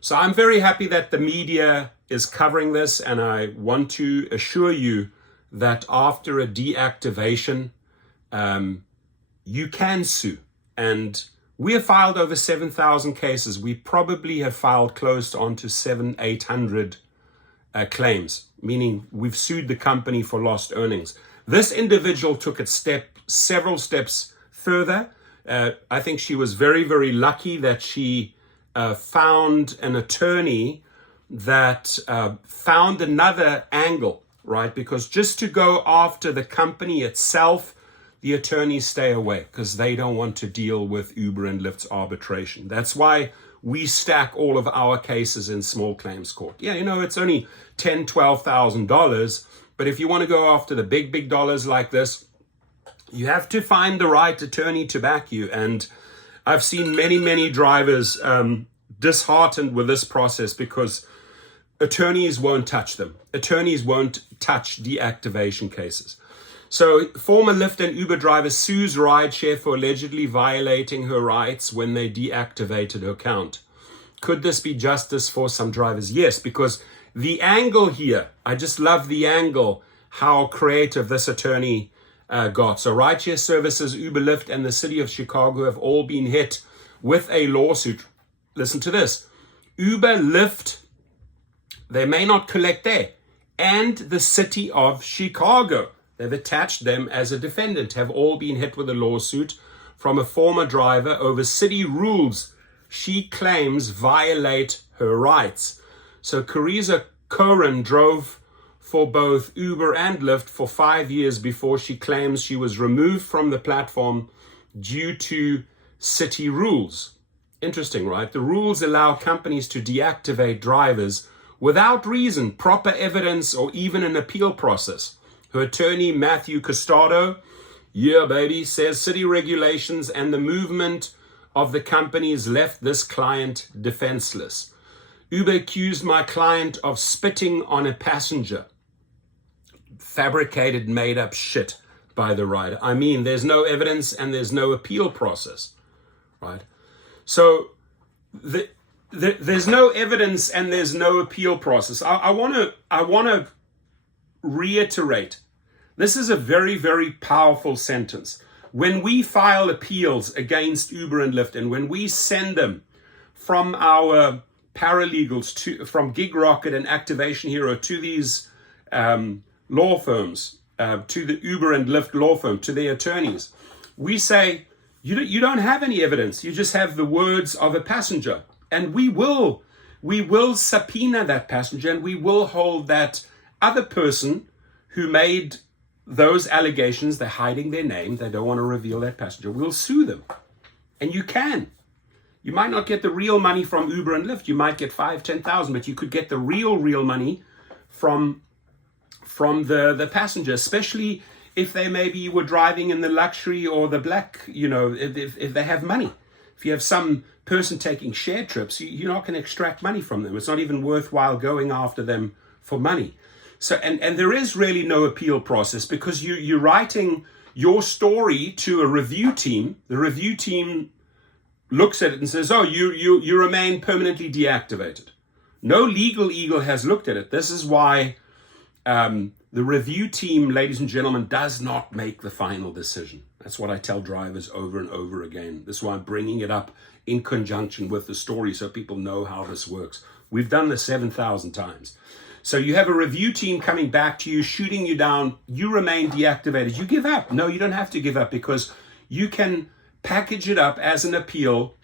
So I'm very happy that the media is covering this, and I want to assure you that after a deactivation, you can sue. And we have filed over 7,000 cases. We probably have filed close on to 800 claims, meaning we've sued the company for lost earnings. This individual took it several steps further. I think she was very, very lucky that she found an attorney that found another angle, right? Because just to go after the company itself, the attorneys stay away because they don't want to deal with Uber and Lyft's arbitration. That's why we stack all of our cases in small claims court. Yeah, it's only $10,000, $12,000, but if you want to go after the big dollars like this, you have to find the right attorney to back you. And I've seen many drivers disheartened with this process because attorneys won't touch them. Attorneys won't touch deactivation cases. So former Lyft and Uber driver sues Rideshare for allegedly violating her rights when they deactivated her account. Could this be justice for some drivers? Yes, because the angle here, I just love the angle, how creative this attorney got. So Rideshare Services, Uber, Lyft, and the city of Chicago have all been hit with a lawsuit. Listen to this. Uber, Lyft, they may not collect there, and the city of Chicago, they've attached them as a defendant, have all been hit with a lawsuit from a former driver over city rules she claims violate her rights. So Carissa Cohen drove for both Uber and Lyft for 5 years before she claims she was removed from the platform due to city rules. Interesting, right? The rules allow companies to deactivate drivers without reason, proper evidence, or even an appeal process. Her attorney, Matthew Costado, says city regulations and the movement of the companies left this client defenseless. Uber accused my client of spitting on a passenger. Fabricated, made up shit by the rider. I mean, there's no evidence and there's no appeal process, right? So there's no evidence and there's no appeal process. I want to reiterate, this is a very, very powerful sentence. When we file appeals against Uber and Lyft, and when we send them from our paralegals from Gig Rocket and Activation Hero to these law firms, to the Uber and Lyft law firm, to their attorneys, we say, you don't have any evidence. You just have the words of a passenger. And we will subpoena that passenger, and we will hold that other person who made those allegations. They're hiding their name. They don't want to reveal that passenger. We'll sue them. And you can. You might not get the real money from Uber and Lyft. You might get 5,000, 10,000, but you could get the real money from the passenger, especially if they maybe were driving in the luxury or the black, if they have money. If you have some person taking share trips, you're not going to extract money from them. It's not even worthwhile going after them for money. So, and there is really no appeal process because you're writing your story to a review team. The review team looks at it and says, oh, you remain permanently deactivated. No legal eagle has looked at it. This is why the review team, ladies and gentlemen, does not make the final decision. That's what I tell drivers over and over again. This is why I'm bringing it up in conjunction with the story so people know how this works. We've done this 7,000 times. So you have a review team coming back to you, shooting you down. You remain deactivated. You give up. No, you don't have to give up because you can package it up as an appeal,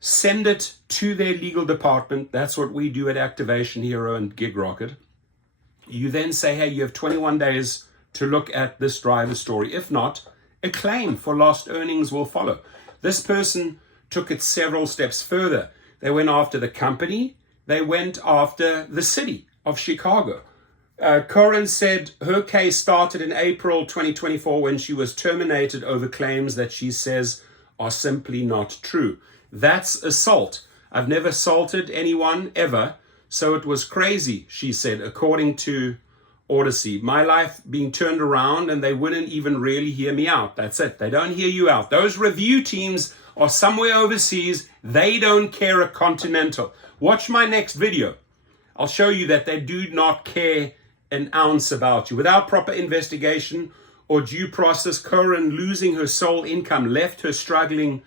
send it to their legal department. That's what we do at Activation Hero and Gig Rocket. You then say, hey, you have 21 days to look at this driver's story. If not, a claim for lost earnings will follow. This person took it several steps further. They went after the company. They went after the city of Chicago. Cohen said her case started in April 2024 when she was terminated over claims that she says are simply not true. That's assault. I've never assaulted anyone ever, so it was crazy, she said, according to Odyssey. My life being turned around and they wouldn't even really hear me out. That's it. They don't hear you out. Those review teams are somewhere overseas. They don't care a continental. Watch my next video. I'll show you that they do not care an ounce about you. Without proper investigation or due process, Corinne, losing her sole income, left her struggling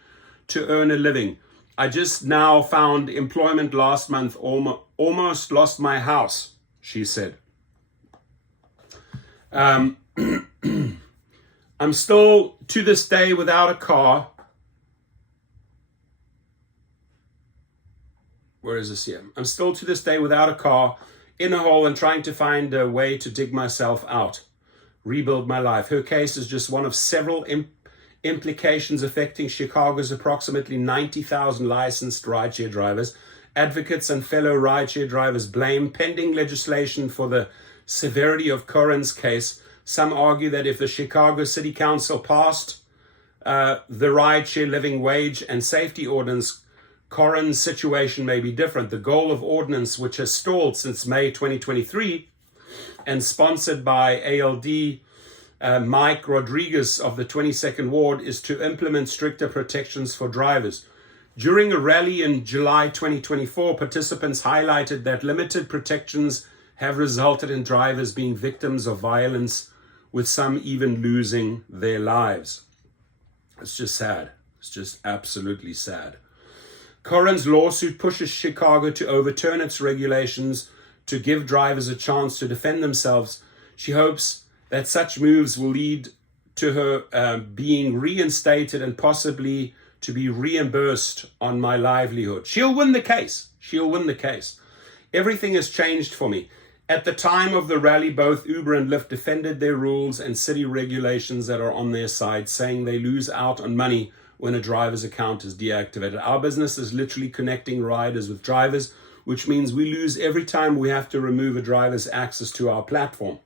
to earn a living. I just now found employment last month, almost lost my house, she said. I'm still to this day without a car. Where is this here? I'm still to this day without a car, in a hole, and trying to find a way to dig myself out, rebuild my life. Her case is just one of several implications affecting Chicago's approximately 90,000 licensed rideshare drivers. Advocates and fellow rideshare drivers blame pending legislation for the severity of Corinne's case. Some argue that if the Chicago City Council passed the rideshare living wage and safety ordinance, Corinne's situation may be different. The goal of ordinance, which has stalled since May 2023 and sponsored by ALD Mike Rodriguez of the 22nd Ward, is to implement stricter protections for drivers. During a rally in July 2024, participants highlighted that limited protections have resulted in drivers being victims of violence, with some even losing their lives. It's just sad. It's just absolutely sad. Corinne's lawsuit pushes Chicago to overturn its regulations to give drivers a chance to defend themselves. She hopes that such moves will lead to her being reinstated and possibly to be reimbursed on my livelihood. She'll win the case. She'll win the case. Everything has changed for me. At the time of the rally, both Uber and Lyft defended their rules and city regulations that are on their side, saying they lose out on money when a driver's account is deactivated. Our business is literally connecting riders with drivers, which means we lose every time we have to remove a driver's access to our platform.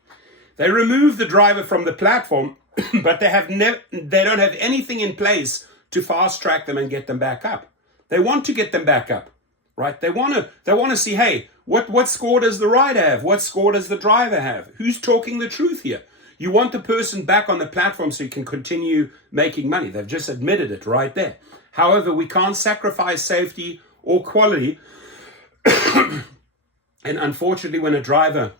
They remove the driver from the platform, but they don't have anything in place to fast track them and get them back up. They want to get them back up, right? They want to see, hey, what score does the rider have? What score does the driver have? Who's talking the truth here? You want the person back on the platform so you can continue making money. They've just admitted it right there. However, we can't sacrifice safety or quality. And unfortunately, when a driver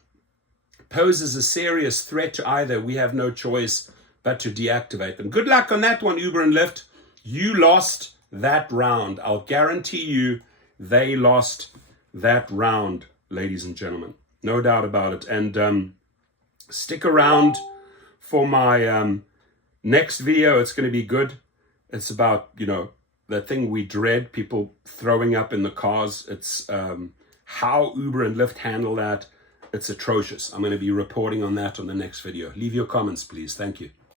poses a serious threat to either, we have no choice but to deactivate them. Good luck on that one, Uber and Lyft. You lost that round. I'll guarantee you they lost that round, ladies and gentlemen. No doubt about it. And stick around for my next video. It's going to be good. It's about, that thing we dread, people throwing up in the cars. It's how Uber and Lyft handle that. It's atrocious. I'm going to be reporting on that on the next video. Leave your comments, please. Thank you.